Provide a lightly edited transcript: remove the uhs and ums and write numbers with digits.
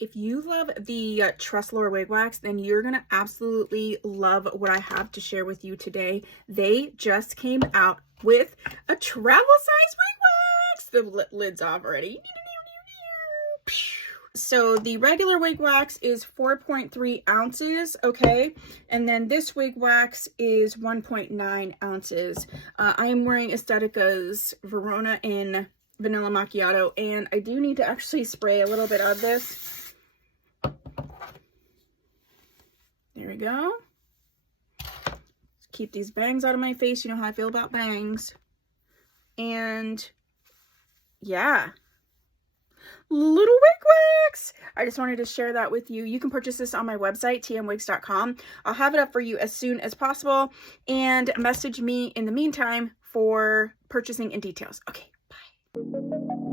If you love the Tressallure Wig Wax, then you're going to absolutely love what I have to share with you today. They just came out with a travel size wig wax. The lid's off already. So the regular wig wax is 4.3 ounces, okay? And then this wig wax is 1.9 ounces. I am wearing Estetica's Verona in Vanilla Macchiato, and I do need to actually spray a little bit of this. There we go. Keep these bangs out of my face. You know how I feel about bangs. And yeah. Little wig wax. I just wanted to share that with you. You can purchase this on my website, tmwigs.com. I'll have it up for you as soon as possible. And message me in the meantime for purchasing and details. Okay, bye.